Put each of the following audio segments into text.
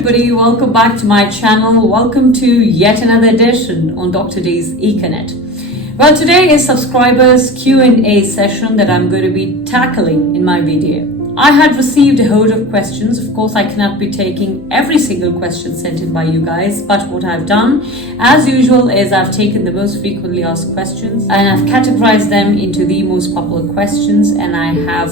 everybody, welcome back to my channel. Welcome to yet another edition on Dr. D's ddeconett. Well, today is subscribers Q&A session that I'm going to be tackling in my video. I had received a host of questions. Of course, I cannot be taking every single question sent in by you guys, but what I've done, as usual, is I've taken the most frequently asked questions and I've categorized them into the most popular questions, and I have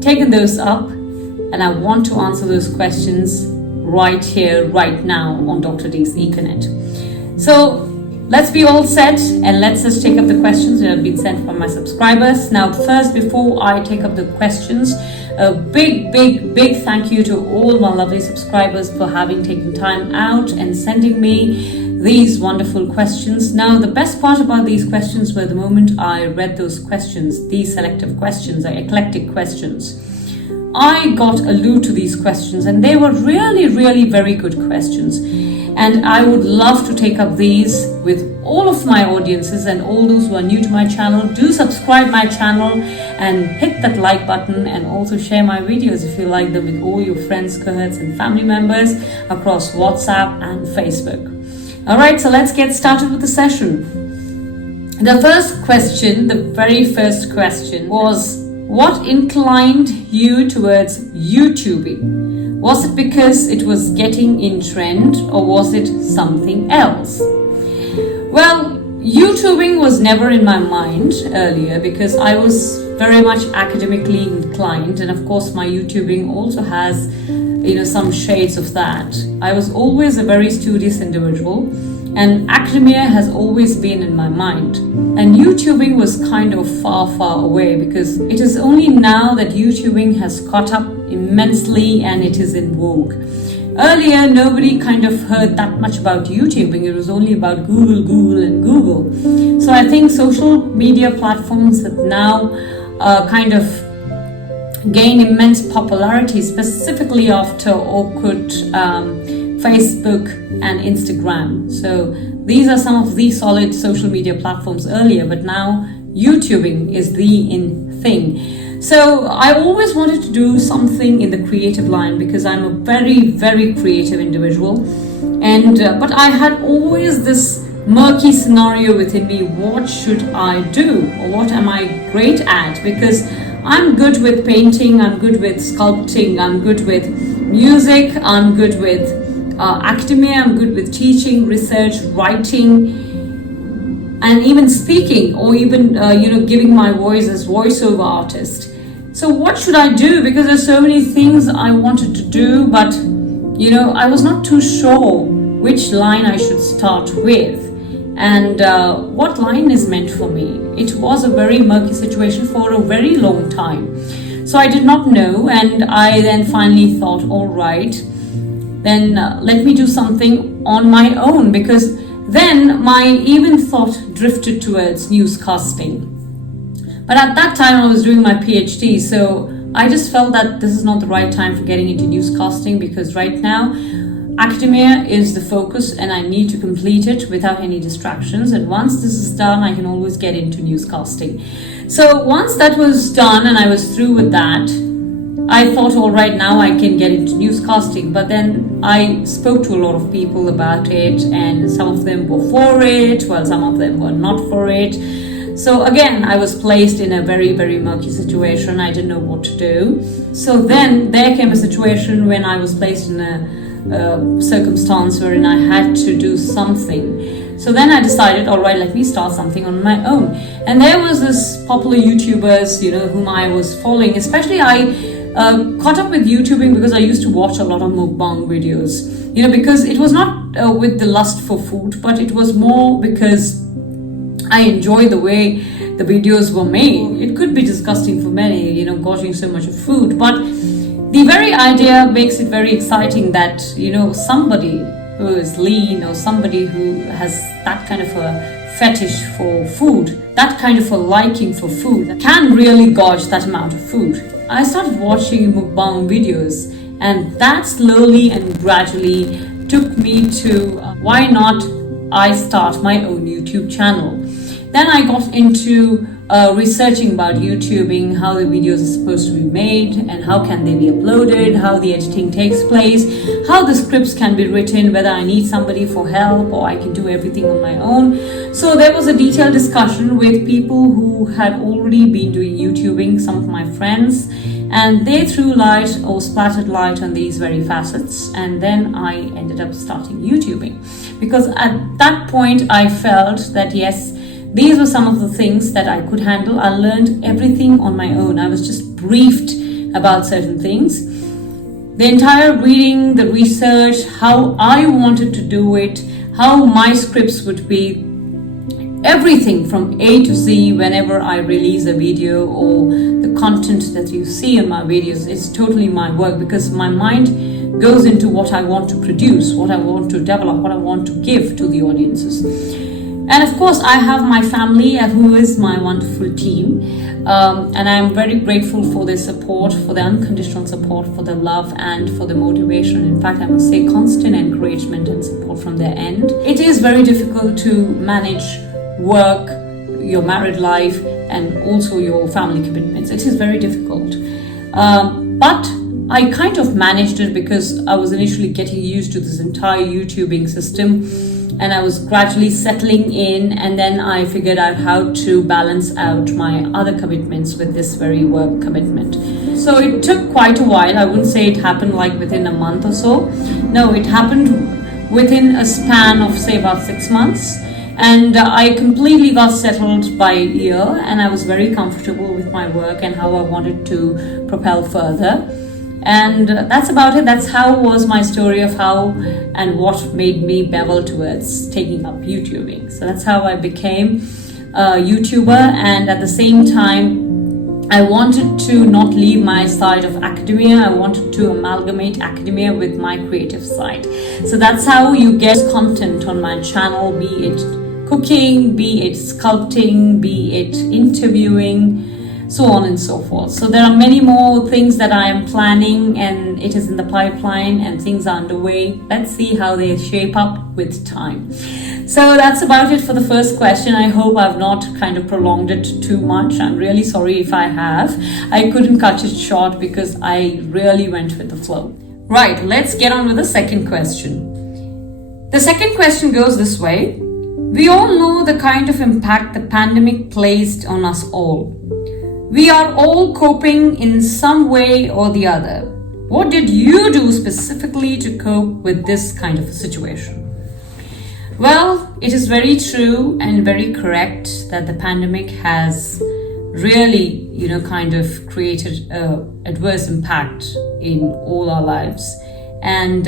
taken those up and I want to answer those questions right here, right now on Dr. D's ddeconett. So let's be all set and let's just take up the questions that have been sent from my subscribers. Now, first, before I take up the questions, a big thank you to all my lovely subscribers for having taken time out and sending me these wonderful questions. Now, the best part about these questions were the moment I read those questions, these selective questions, the eclectic questions. I got allude to these questions and they were really very good questions. And I would love to take up these with all of my audiences, and all those who are new to my channel, do subscribe my channel and hit that like button, and also share my videos if you like them with all your friends, cohorts and family members across WhatsApp and Facebook. Alright, so let's get started with the session. The first question, the very first question was, what inclined you towards YouTubing? Was it because it was getting in trend, or was it something else? Well, YouTubing was never in my mind earlier because I was very much academically inclined, and of course my YouTubing also has, some shades of that. I was always a very studious individual, and academia has always been in my mind. And YouTubing was kind of far away, because it is only now that YouTubing has caught up immensely and it is in vogue. Earlier, nobody kind of heard that much about YouTubing. It was only about Google. So I think social media platforms have now kind of gained immense popularity, specifically after Orkut, Facebook and Instagram. So these are some of the solid social media platforms earlier, but now YouTubing is the in thing. So I always wanted to do something in the creative line because I'm a very creative individual, and but I had always this murky scenario within me. What should I do, or what am I great at? Because I'm good with painting, I'm good with sculpting, I'm good with music, I'm good with academia, I'm good with teaching, research, writing, and even speaking, or even giving my voice as voiceover artist. So what should I do? Because there's so many things I wanted to do, but I was not too sure which line I should start with and what line is meant for me. It was a very murky situation for a very long time. So I did not know, and I then finally thought, all right, then let me do something on my own, because then my even thought drifted towards newscasting. But at that time I was doing my PhD, so I just felt that this is not the right time for getting into newscasting, because right now academia is the focus and I need to complete it without any distractions, and once this is done I can always get into newscasting. So once that was done and I was through with that, I thought, all right, now I can get into newscasting. But then I spoke to a lot of people about it, and some of them were for it, while some of them were not for it. So again, I was placed in a very murky situation. I didn't know what to do. So then there came a situation when I was placed in a circumstance wherein I had to do something. So then I decided, all right, let me start something on my own. And there was this popular YouTubers, whom I was following. Especially I caught up with YouTubing because I used to watch a lot of mukbang videos, because it was not with the lust for food, but it was more because I enjoy the way the videos were made. It could be disgusting for many, gorging so much of food, but the very idea makes it very exciting that, somebody who is lean, or somebody who has that kind of a fetish for food, that kind of a liking for food, can really gorge that amount of food. I started watching mukbang videos, and that slowly and gradually took me to why not I start my own YouTube channel. Then I got into researching about YouTubing, how the videos are supposed to be made and how can they be uploaded, how the editing takes place, how the scripts can be written, whether I need somebody for help or I can do everything on my own. So there was a detailed discussion with people who had already been doing YouTubing, some of my friends, and they threw light or splattered light on these very facets, and then I ended up starting YouTubing because at that point I felt that yes, these were some of the things that I could handle. I learned everything on my own. I was just briefed about certain things. The entire reading, the research, how I wanted to do it, how my scripts would be, everything from A to Z whenever I release a video or the content that you see in my videos is totally my work because my mind goes into what I want to produce, what I want to develop, what I want to give to the audiences. And of course, I have my family who is my wonderful team. And I'm very grateful for their support, for their unconditional support, for their love and for the motivation. In fact, I must say constant encouragement and support from their end. It is very difficult to manage work, your married life, and also your family commitments. It is very difficult. But I kind of managed it because I was initially getting used to this entire YouTubing system. And I was gradually settling in, and then I figured out how to balance out my other commitments with this very work commitment. So it took quite a while. I wouldn't say it happened like within a month or so. No, it happened within a span of say about 6 months. And I completely got settled by a year, and I was very comfortable with my work and how I wanted to propel further. And that's about it. That's how was my story of how and what made me bevel towards taking up YouTubing. So that's how I became a YouTuber, and at the same time I wanted to not leave my side of academia. I wanted to amalgamate academia with my creative side. So that's how you get content on my channel, be it cooking, be it sculpting, be it interviewing, so on and so forth. So there are many more things that I am planning, and it is in the pipeline and things are underway. Let's see how they shape up with time. So that's about it for the first question. I hope I've not kind of prolonged it too much. I'm really sorry if I have. I couldn't cut it short because I really went with the flow. Right, let's get on with the second question. The second question goes this way. We all know the kind of impact the pandemic placed on us all. We are all coping in some way or the other. What did you do specifically to cope with this kind of a situation? Well, it is very true and very correct that the pandemic has really, kind of created an adverse impact in all our lives. And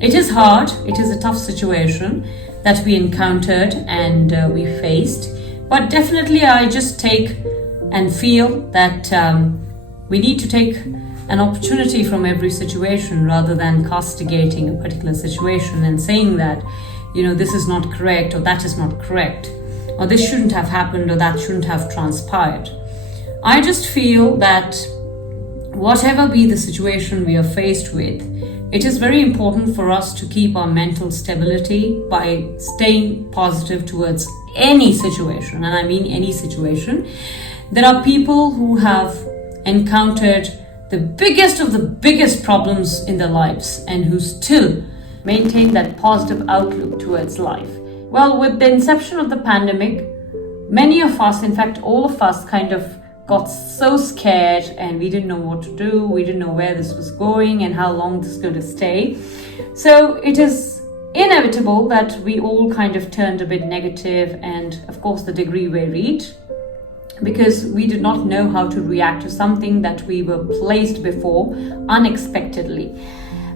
it is hard. It is a tough situation that we encountered and we faced. But definitely I just take and feel that we need to take an opportunity from every situation rather than castigating a particular situation and saying that, this is not correct or that is not correct, or this shouldn't have happened or that shouldn't have transpired. I just feel that whatever be the situation we are faced with, it is very important for us to keep our mental stability by staying positive towards any situation, and I mean any situation. There are people who have encountered the biggest of the biggest problems in their lives and who still maintain that positive outlook towards life. Well, with the inception of the pandemic, many of us, in fact, all of us kind of got so scared and we didn't know what to do. We didn't know where this was going and how long this was going to stay. So it is inevitable that we all kind of turned a bit negative, and of course the degree varied, because we did not know how to react to something that we were placed before unexpectedly.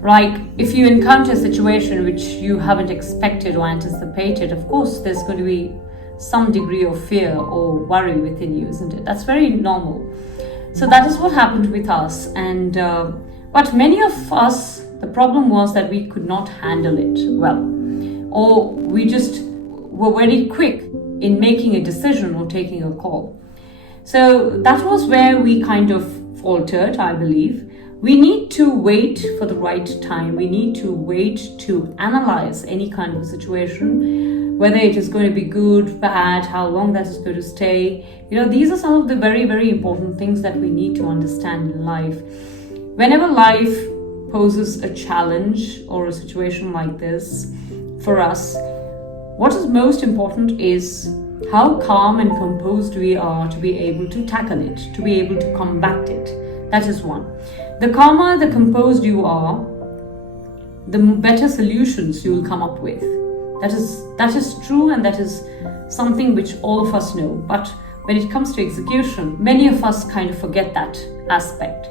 Like if you encounter a situation which you haven't expected or anticipated, of course there's going to be some degree of fear or worry within you, isn't it? That's very normal. So that is what happened with us. And but many of us, the problem was that we could not handle it well, or we just were very quick in making a decision or taking a call. So that was where we kind of faltered, I believe. We need to wait for the right time. We need to wait to analyze any kind of a situation whether it is going to be good, bad, how long that is going to stay. These are some of the very, very important things that we need to understand in life. Whenever life poses a challenge or a situation like this for us, what is most important is how calm and composed we are to be able to tackle it, to be able to combat it. That is one. The calmer, the composed you are, the better solutions you will come up with. That is true, and that is something which all of us know. But when it comes to execution, many of us kind of forget that aspect.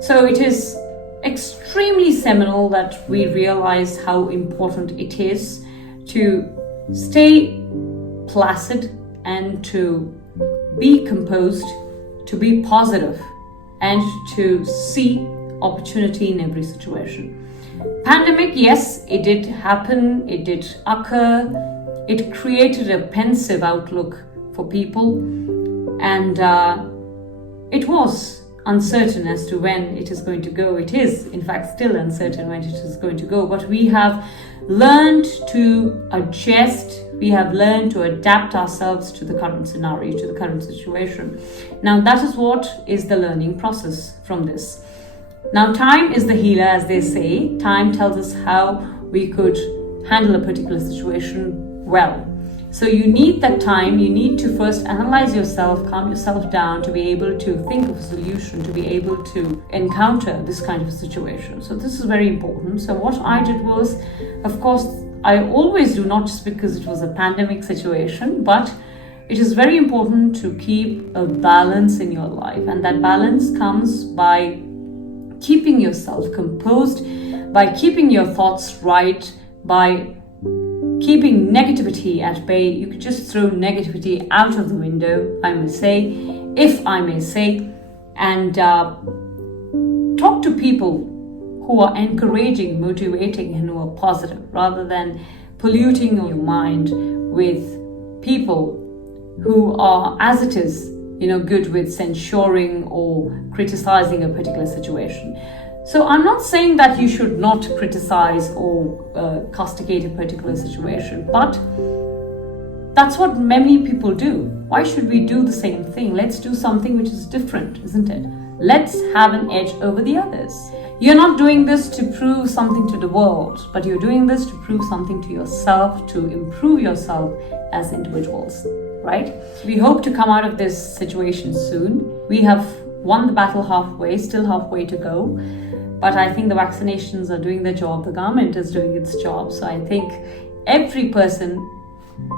So it is extremely seminal that we realize how important it is to stay placid and to be composed, to be positive, and to see opportunity in every situation. Pandemic, yes, it did happen, it did occur. It created a pensive outlook for people, and it was uncertain as to when it is going to go. It is, in fact, still uncertain when it is going to go, but we have learned to adjust, we have learned to adapt ourselves to the current scenario, to the current situation. Now, that is what is the learning process from this. Now, time is the healer, as they say. Time tells us how we could handle a particular situation well. So you need that time. You need to first analyze yourself, calm yourself down to be able to think of a solution, to be able to encounter this kind of a situation. So this is very important. So what I did was, of course, I always do, not just because it was a pandemic situation, but it is very important to keep a balance in your life. And that balance comes by keeping yourself composed, by keeping your thoughts right, by keeping negativity at bay. You could just throw negativity out of the window, I may say, if I may say, and talk to people who are encouraging, motivating, and who are positive, rather than polluting your mind with people who are, as it is, good with censuring or criticizing a particular situation. So I'm not saying that you should not criticize or castigate a particular situation, but that's what many people do. Why should we do the same thing? Let's do something which is different, isn't it? Let's have an edge over the others. You're not doing this to prove something to the world, but you're doing this to prove something to yourself, to improve yourself as individuals, right? We hope to come out of this situation soon. We have won the battle halfway, still halfway to go. But I think the vaccinations are doing their job. The government is doing its job. So I think every person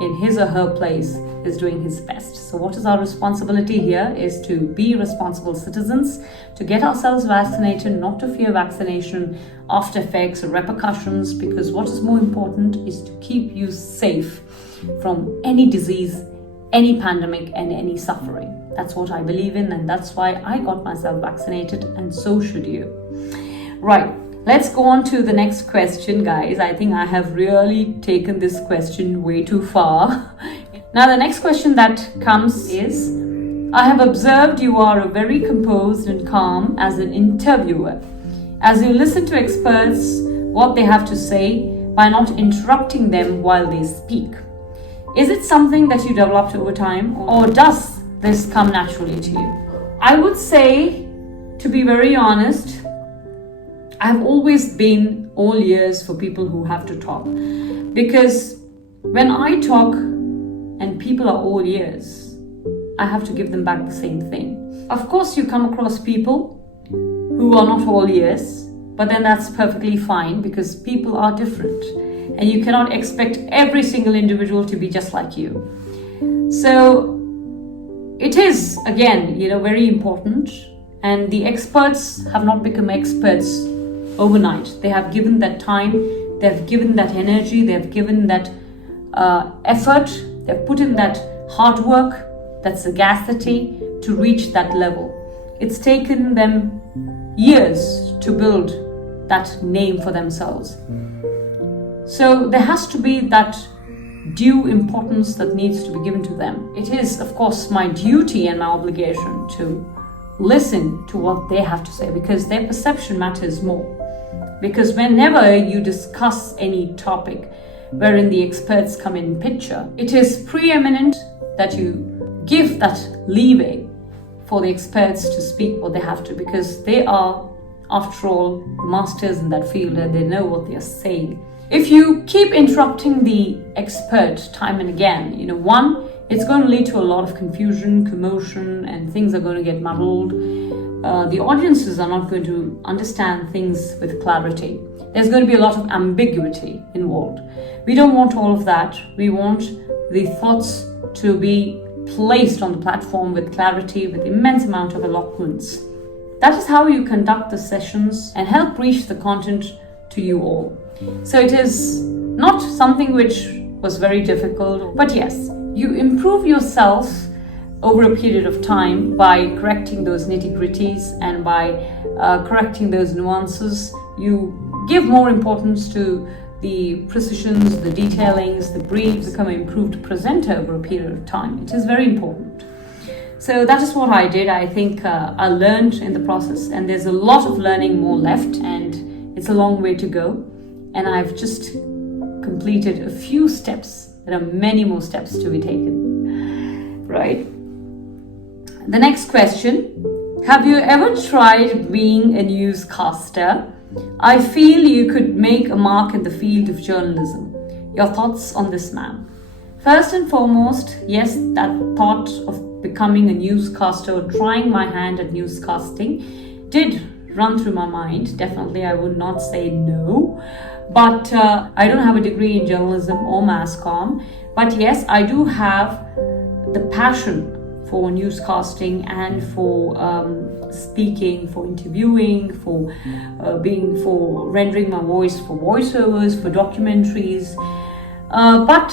in his or her place is doing his best. So what is our responsibility here is to be responsible citizens, to get ourselves vaccinated, not to fear vaccination, after effects or repercussions, because what is more important is to keep you safe from any disease, any pandemic, and any suffering. That's what I believe in, and that's why I got myself vaccinated, and so should you. Right, let's go on to the next question, guys. I think I have really taken this question way too far. Now, the next question that comes is, I have observed you are very composed and calm as an interviewer, as you listen to experts, what they have to say, by not interrupting them while they speak. Is it something that you developed over time, or does this come naturally to you? I would say, to be very honest, I've always been all ears for people who have to talk, because when I talk and people are all ears, I have to give them back the same thing. Of course, you come across people who are not all ears, but then that's perfectly fine, because people are different and you cannot expect every single individual to be just like you. So it is, again, very important, and the experts have not become experts overnight. They have given that time, they have given that energy, they have given that effort, they have put in that hard work, that sagacity to reach that level. It's taken them years to build that name for themselves. So there has to be that due importance that needs to be given to them. It is, of course, my duty and my obligation to listen to what they have to say, because their perception matters more. Because whenever you discuss any topic, wherein the experts come in picture, it is preeminent that you give that leeway for the experts to speak what they have to, because they are, after all, the masters in that field and they know what they are saying. If you keep interrupting the expert time and again, one, it's going to lead to a lot of confusion, commotion, and things are going to get muddled. The audiences are not going to understand things with clarity. There's going to be a lot of ambiguity involved. We don't want all of that. We want the thoughts to be placed on the platform with clarity, with immense amount of eloquence. That is how you conduct the sessions and help reach the content to you all. So it is not something which was very difficult, but yes, you improve yourself over a period of time by correcting those nitty-gritties and by correcting those nuances. You give more importance to the precisions, the detailings, the briefs, become an improved presenter over a period of time. It is very important. So that is what I did. I think I learned in the process, and there's a lot of learning more left, and it's a long way to go. And I've just completed a few steps. There are many more steps to be taken, right? The next question, have you ever tried being a newscaster? I feel you could make a mark in the field of journalism. Your thoughts on this, ma'am? First and foremost, yes, that thought of becoming a newscaster or trying my hand at newscasting did run through my mind. Definitely, I would not say no. But I don't have a degree in journalism or mass comm. But yes, I do have the passion for newscasting and for speaking, for interviewing, for rendering my voice for voiceovers, for documentaries. But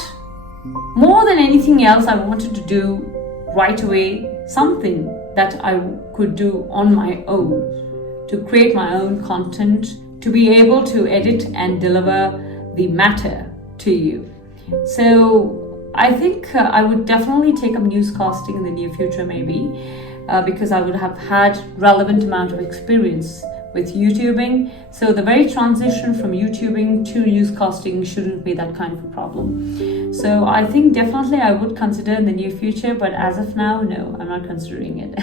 more than anything else, I wanted to do right away something that I could do on my own, to create my own content, to be able to edit and deliver the matter to you. So I think I would definitely take up newscasting in the near future, maybe, because I would have had relevant amount of experience with YouTubing. So the very transition from YouTubing to newscasting shouldn't be that kind of a problem. So I think definitely I would consider in the near future, but as of now, no, I'm not considering it.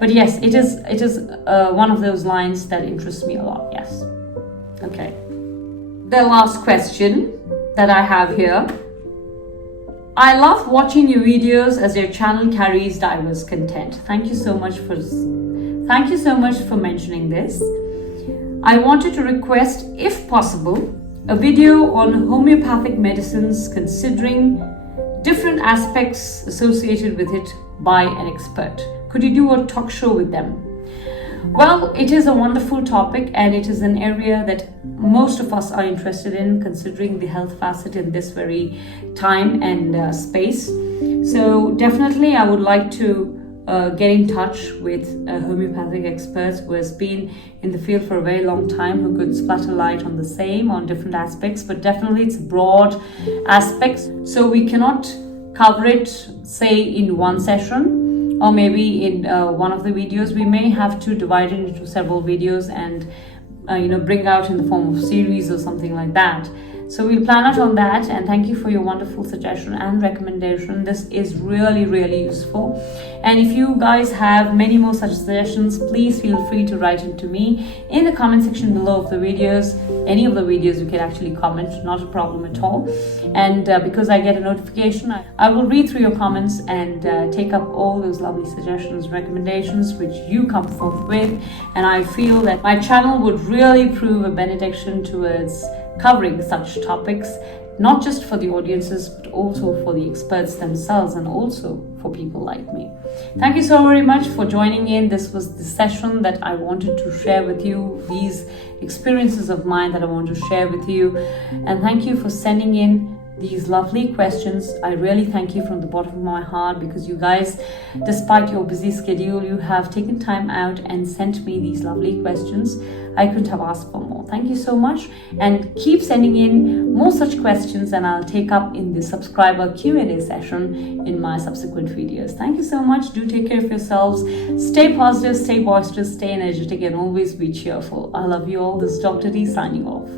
But yes, it is one of those lines that interests me a lot, yes. Okay. The last question that I have here. I love watching your videos as your channel carries diverse content. Thank you so much for mentioning this. I wanted to request, if possible, a video on homeopathic medicines considering different aspects associated with it by an expert. Could you do a talk show with them? Well, it is a wonderful topic, and it is an area that most of us are interested in, considering the health facet in this very time and space. So definitely I would like to get in touch with homeopathic experts who has been in the field for a very long time, who could splatter light on the same, on different aspects, but definitely it's broad aspects, so we cannot cover it, say, in one session, or maybe in one of the videos. We may have to divide it into several videos and bring out in the form of series or something like that. So we'll plan out on that, and thank you for your wonderful suggestion and recommendation. This is really, really useful. And if you guys have many more such suggestions, please feel free to write it to me in the comment section below of the videos. Any of the videos you can actually comment, not a problem at all. And because I get a notification, I will read through your comments and take up all those lovely suggestions, recommendations which you come forth with. And I feel that my channel would really prove a benediction towards covering such topics, not just for the audiences, but also for the experts themselves, and also for people like me. Thank you so very much for joining in. This was the session that I wanted to share with you, these experiences of mine that I want to share with you. And thank you for sending in these lovely questions. I really thank you from the bottom of my heart, because you guys, despite your busy schedule, you have taken time out and sent me these lovely questions. I couldn't have asked for more. Thank you so much, and keep sending in more such questions, and I'll take up in the subscriber Q&A session in my subsequent videos. Thank you so much. Do take care of yourselves. Stay positive, stay boisterous, stay energetic, and always be cheerful. I love you all. This is Dr. D signing off.